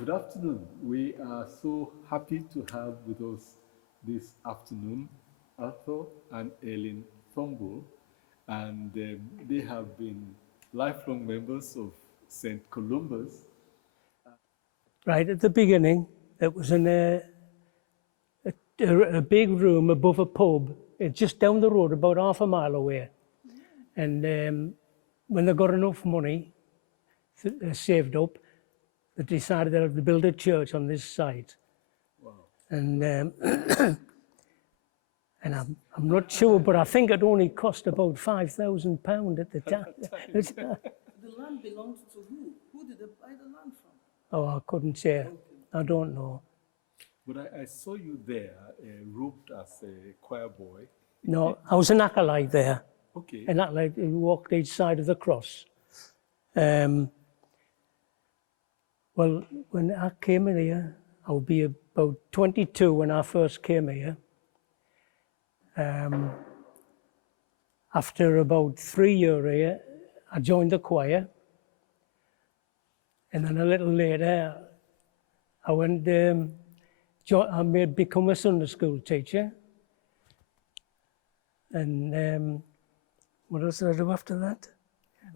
Good afternoon. We are so happy to have with us this afternoon Arthur and Eileen Turnbull, and they have been lifelong members of St. Columba's. Right at the beginning, it was in a big room above a pub, just down the road, about half a mile away. And when they got enough money saved up, they decided they had to build a church on this site. Wow. And and I'm not sure, but I think it only cost about £5,000 at the time. The land belonged to who? Who did they buy the land from? Oh, I couldn't say. Okay. I don't know. But I saw you there, roped as a choir boy. No, I was an acolyte there. Okay. An acolyte who walked each side of the cross. Well, when I came in here, I would be about 22 when I first came here. After about 3 years here, I joined the choir. And then a little later, I went, I made become a Sunday school teacher. And what else did I do after that?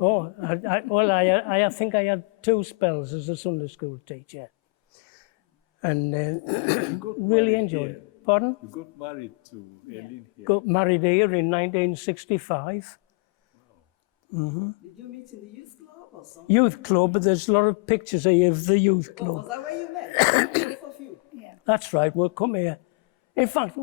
Oh, I think I had 2 spells as a Sunday school teacher. And really enjoyed it. Pardon? You got married to Eileen here. Got married here in 1965. Wow. Mm-hmm. Did you meet in the youth club or something? Youth club, but there's a lot of pictures here of the youth Oh, club. was that where you met? Both of you? Yeah. That's right, we'll come here. In fact,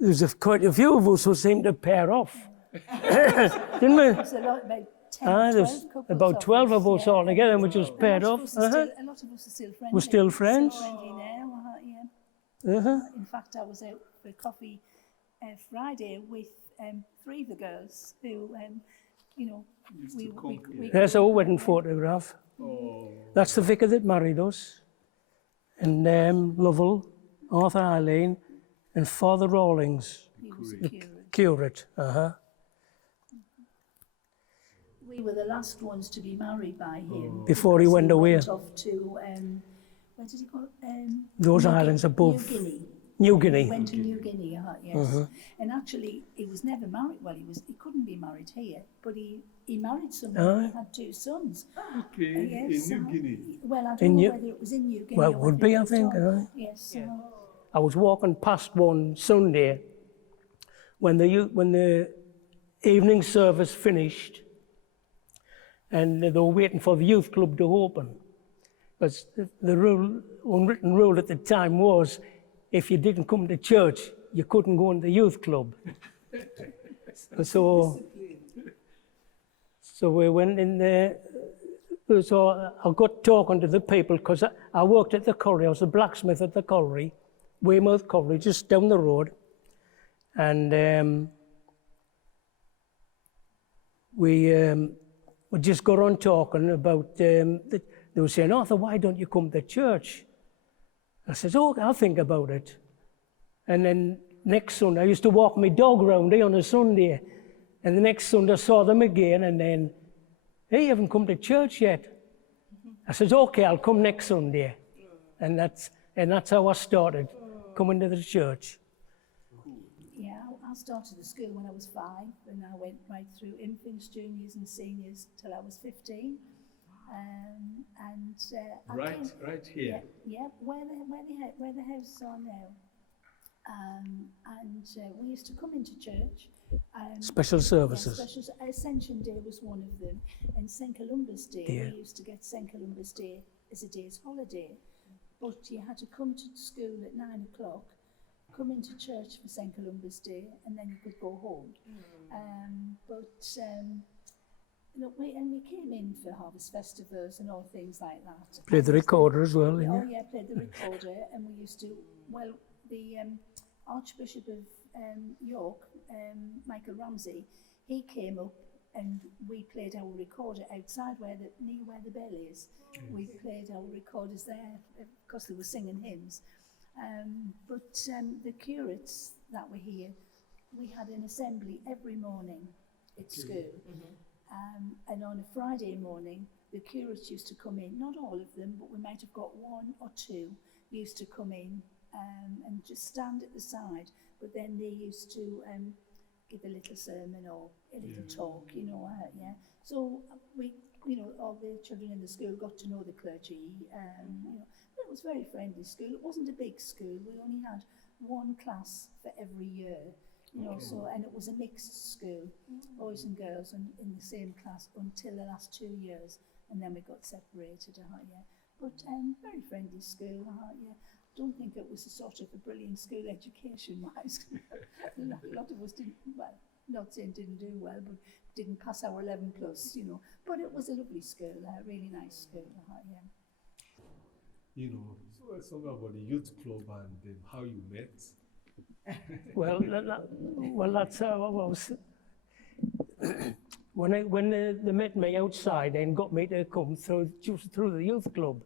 there's quite a few of us who seem to pair off. Didn't we? There's a lot, about 10, There's 12 couples about 12 of us yeah. all together, and we just paired A lot off. of us are still- a lot of us are still friendly. We're still friends. Still friendly now, yeah. Uh-huh. In fact, I was out for coffee Friday with 3 of the girls who, you know, Used to come here. we There's our wedding photograph. Oh. That's the vicar that married us. And Lovell, Arthur Eileen, and Father Rawlings, he was a curate. curate. Uh-huh. We were the last ones to be married by him. Before he because went away. Went off to, where did he go? Those New islands above. New Guinea. New He Guinea. went to New Guinea, yes. And actually, he was never married. Well, he couldn't be married here, but he married someone. He had 2 sons. Okay, Yes, in New Guinea. Well, I In don't know New- whether it was in New Guinea. Well, or it would whether be, it I was think. on- Yes. I was walking past one Sunday when the evening service finished, and they were waiting for the youth club to open. Because the rule, unwritten rule at the time was, if you didn't come to church, you couldn't go in the youth club. So we went in there. So I got talking to the people, because I worked at the colliery. I was a blacksmith at the colliery, Weymouth Colliery, just down the road. And we just got on talking about, they were saying, Arthur, why don't you come to church? I said, oh, I'll think about it. And then next Sunday, I used to walk my dog round here on a Sunday. And the next Sunday, I saw them again, and then, hey, you haven't come to church yet. I said, okay, I'll come next Sunday. And that's how I started, coming to the church. Yeah, I started the school when I was 5, and I went right through infants, juniors, and seniors till I was 15. I came, Right here. yeah, where the houses are now. We used to come into church. Special services. Special Ascension Day was one of them, and St Columba's Day. Yeah. We used to get St Columba's Day as a day's holiday, but you had to come to school at 9 o'clock, come into church for St Columba's Day, and then you could go home. Look, we came in for harvest festivals and all things like that. Played the recorder as well, Oh didn't you? yeah, played the recorder, and we used to. Well, the Archbishop of York, Michael Ramsey, he came up and we played our recorder outside near where the bell is. We played our recorders there because they were singing hymns. But the curates that were here, we had an assembly every morning at school. And on a Friday morning, the curates used to come in, not all of them, but we might have got one or two used to come in and just stand at the side, but then they used to give a little sermon or a little talk, you know, yeah. So we, you know, all the children in the school got to know the clergy, you know. It was a very friendly school. It wasn't a big school. We only had one class for every year, you know, so, and it was a mixed school, boys and girls in the same class until the last 2 years, and then we got separated, yeah. But very friendly school, yeah. Don't think it was a sort of a brilliant school education-wise. A lot of us didn't, well, not saying didn't do well, but didn't pass our 11 plus, you know. But it was a lovely school, a really nice school, yeah. You know, so let's talk about the youth club and how you met. Well, that's how I was. When they met me outside and got me to come through the youth club,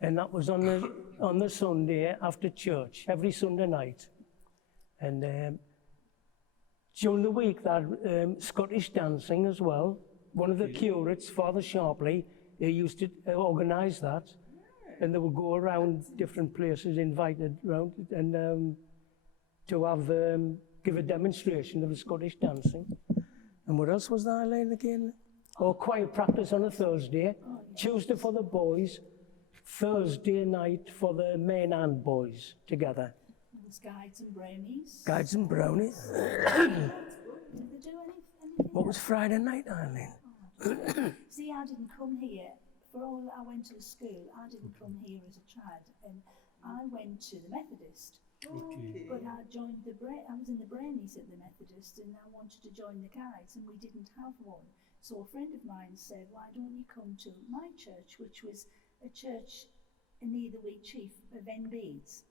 and that was on the Sunday after church, every Sunday night. And during the week, that Scottish dancing as well. One of the curates, Father Sharpley, he used to organise that, and they would go around different places, invited round, and to have give a demonstration of the Scottish dancing. And what else was that, Eileen, again? Oh, choir practice on a Thursday, Tuesday for the boys, Thursday night for the men and boys together. There was guides and brownies. Guides and brownies. Did they do anything? What was Friday night, Eileen? See, I didn't come here. For all I went to the school, I didn't come here as a child, and I went to the Methodist. Okay. But I joined I was in the Brownies at the Methodist, and I wanted to join the guides, and we didn't have one. So a friend of mine said, why don't you come to my church, which was a church near the Wee Chief of Enbeads.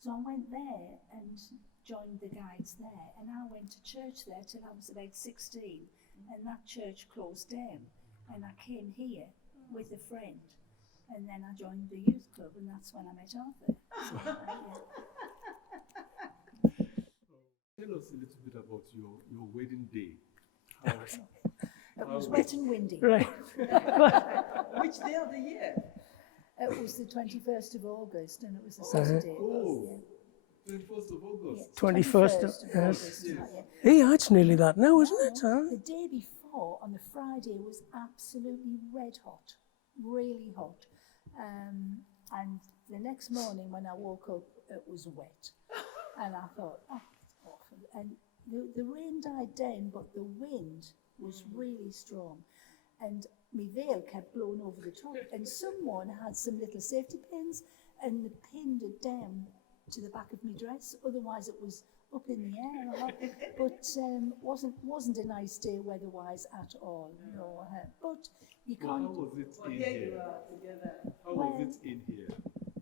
So I went there and joined the guides there, and I went to church there till I was about 16, and that church closed down, and I came here with a friend, and then I joined the youth club, and that's when I met Arthur. Tell us a little bit about your wedding day. It was wet and windy. Right. Which day of the year? It was the 21st of August, and it was a Saturday. Oh, 21st of August. 21st of, yes. August, Yeah, it's nearly that now, isn't it? Huh? The day before, on the Friday, was absolutely red hot, really hot. And the next morning when I woke up, it was wet. And I thought, oh, it's awful. And the rain died down, but the wind was really strong. And my veil kept blowing over the top. And someone had some little safety pins and they pinned it down to the back of my dress. Otherwise, it was up in the air. But wasn't a nice day weather-wise at all. No, but you can't. How was it in Here here? you are together. How was it in here?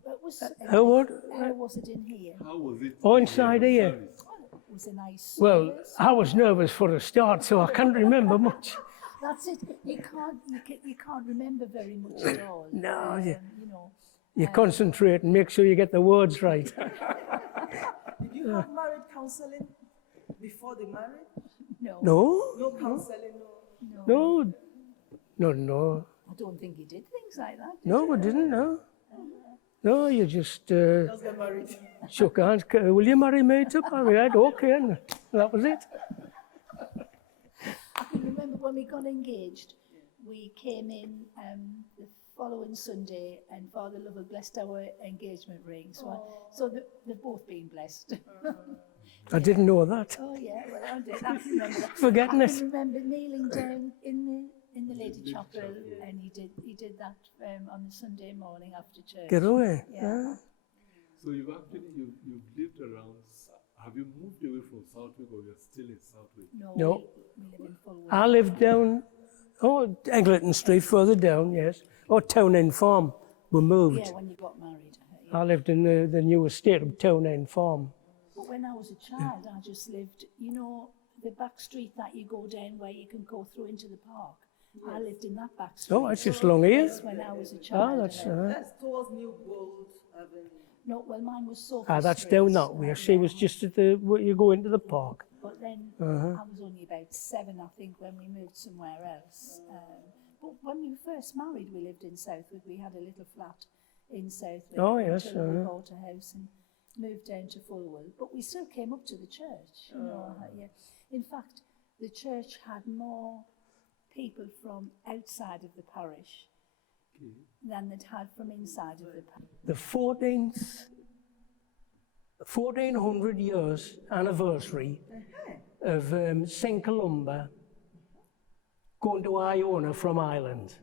It was. How what? How was it in here? How was it? Oh, in inside the here. service? Well, it was a nice. Well, service. I was nervous for a start, so I can't remember much. That's it. You can't remember very much at all. No, you know. You concentrate and make sure you get the words right. Did you have married counseling before the marriage? No. No, No counseling, no, no. I don't think he did things like that. No, we didn't, no. No, you just Just get married. shook hands. Will you marry me too? Right, okay, and that was it. I can remember when we got engaged, we came in the following Sunday and Father Lover blessed our engagement ring. So they've both been blessed. I didn't know that. Oh yeah, well I did. I can remember that. Forgetting I it. can remember kneeling down in the Lady Chapel, and he did that on the Sunday morning after church. Get away. Yeah. So you've lived around. Have you moved away from Southwick, or you're still in Southwick? No. We live in Fulwood. I lived down, Eglinton Street, further down, yes. Or Town End Farm. We moved. Yeah, when you got married. Yeah. I lived in the new estate of Town End Farm. But when I was a child, I just lived, you know, the back street that you go down where you can go through into the park. I lived in that back street. Oh, that's just along here. That's when I was a child. That's That's towards New Gold Avenue. No, well, mine was so. that's down that way. She was just at where you go into the park. But then I was only about 7, I think, when we moved somewhere else. but when we first married, we lived in Southwood. We had a little flat in Southwood. Oh, yes, Until we bought a house and moved down to Fulwell. But we still came up to the church, you know. Yeah. In fact, the church had more people from outside of the parish than they'd had from inside of the parish. The 1400 years anniversary of St. Columba going to Iona from Ireland.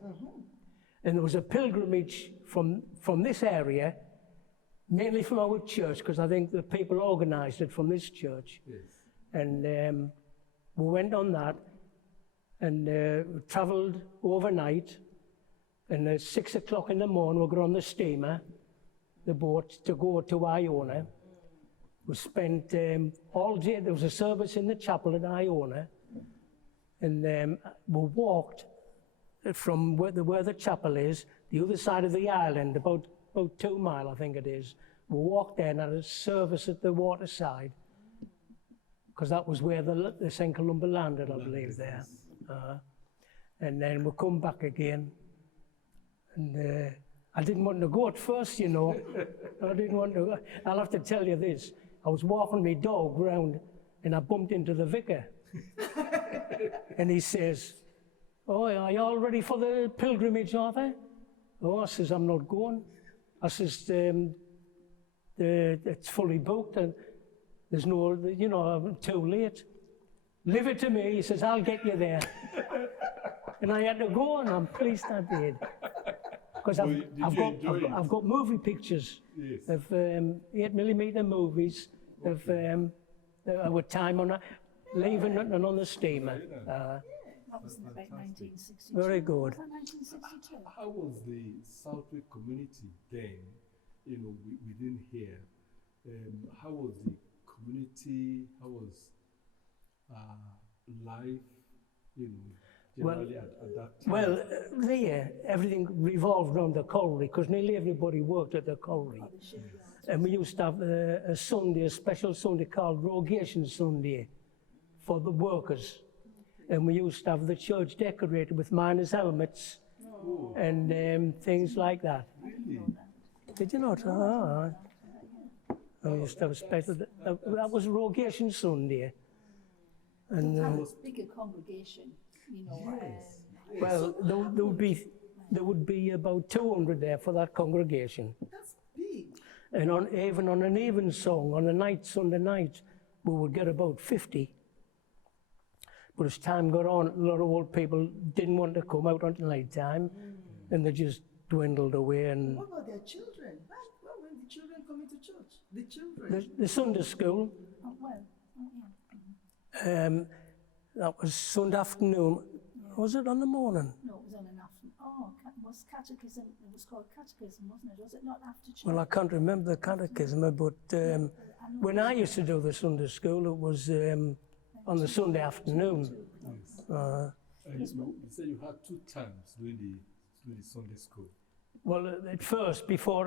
And there was a pilgrimage from this area, mainly from our church, because I think the people organised it from this church. Yes. And we went on that and travelled overnight. And at 6 o'clock in the morning, we got on the steamer, the boat, to go to Iona. We spent all day. There was a service in the chapel at Iona. And we walked from where the chapel is, the other side of the island, about 2 miles, I think it is. We walked there and had a service at the waterside, because that was where the St. Columba landed, I believe, there. And then we come back again. And I didn't want to go at first, you know. I didn't want to. I'll have to tell you this. I was walking my dog round and I bumped into the vicar. And he says, "Oh, are you all ready for the pilgrimage, Arthur?" "Oh," I says, "I'm not going." I says, "It's fully booked and there's no, you know, I'm too late." "Leave it to me." He says, "I'll get you there." And I had to go, and I'm pleased I did. Because I've got movie pictures of 8mm movies of our time on leaving and on the steamer. That was in about 1962. Very good. Was that 1962? How was the Southwick community then, you know, within here? How was the community? How was life, you know, generally at that time? Well, there, everything revolved around the colliery, because nearly everybody worked at the colliery. And we used to have a Sunday, a special Sunday called Rogation Sunday for the workers. And we used to have the church decorated with miners' helmets and things like that. Really? Did you not? We used to have a special, that was Rogation Sunday. And That was bigger congregation, you know. well, there would be about 200 there for that congregation. That's big. And even on an even song, on a night, Sunday night, we would get about 50. But as time got on, a lot of old people didn't want to come out until night time, and they just dwindled away. And What about their children? Why weren't the children coming to church? The children. the Sunday school, Oh, well, yeah. that was Sunday afternoon. Was it on the morning? No, it was on an afternoon. Oh, was catechism, it was called catechism, wasn't it? Was it not after church? Well, I can't remember the catechism, but when I used to do the Sunday school, it was on the Sunday afternoon. And you said you had 2 times doing the Sunday school. Well, at first, before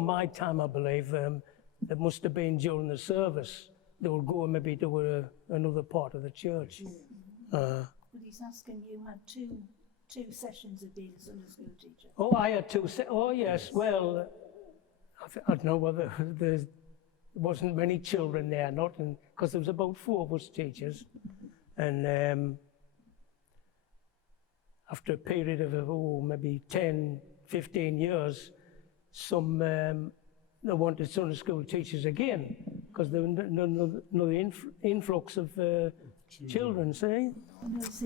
my time, I believe, it must have been during the service. They would go maybe to another part of the church. But he's asking, you had two sessions of being a Sunday school teacher. Oh, I had 2. Oh, yes. Well, I don't know whether there wasn't many children there, because there was about 4 of us teachers, and after a period of maybe 10, 15 years, some they wanted Sunday school teachers again, because there was no influx of children, see? Was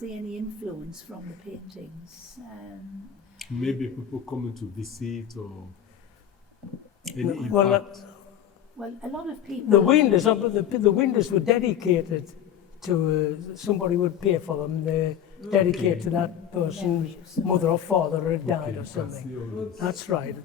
there any influence from the paintings? Maybe people coming to visit or any impact. Well, a lot of people... The windows were dedicated to, somebody would pay for them, they dedicate to that person's mother or father who had died or something. That's right.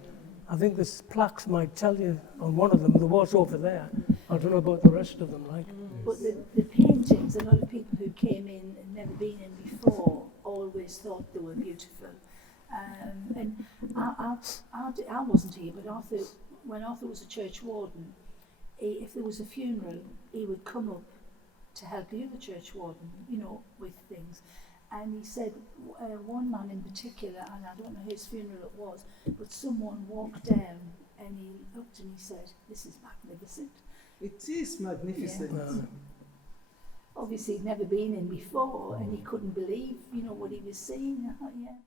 I think the plaques might tell you on one of them, there was over there. I don't know about the rest of them, like. But the paintings, a lot of people who came in and never been in before always thought they were beautiful. And I wasn't here, but when Arthur was a church warden, if there was a funeral, he would come up to help the other church warden, you know, with things. And he said one man in particular, and I don't know whose funeral it was, but someone walked down and he looked and he said, "This is magnificent." It is magnificent. Yeah. Obviously, he'd never been in before, and he couldn't believe, what he was seeing. Yeah.